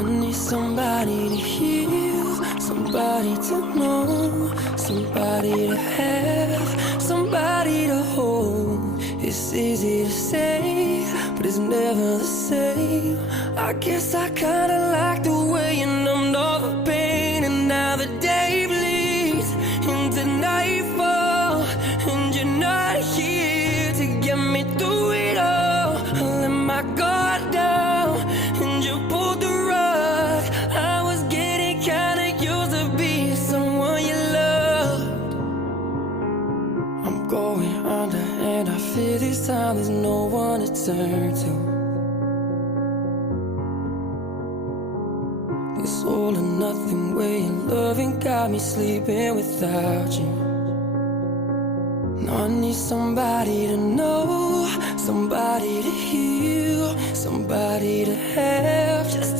I need somebody to heal, somebody to know, somebody to have, somebody to hold. It's easy to say, but it's never the same. I guess I kinda like the way you numbed all the pain, and now the day bleeds into nightfall, and you're not here to get me through it all. I let my guard down, and you pulled the rug. I was getting kinda used to being someone you loved. I'm going under, and I fear this time there's no one to turn to. This all or nothing way of loving got me sleeping without you. Now I need somebody to know, somebody to heal, somebody to have, just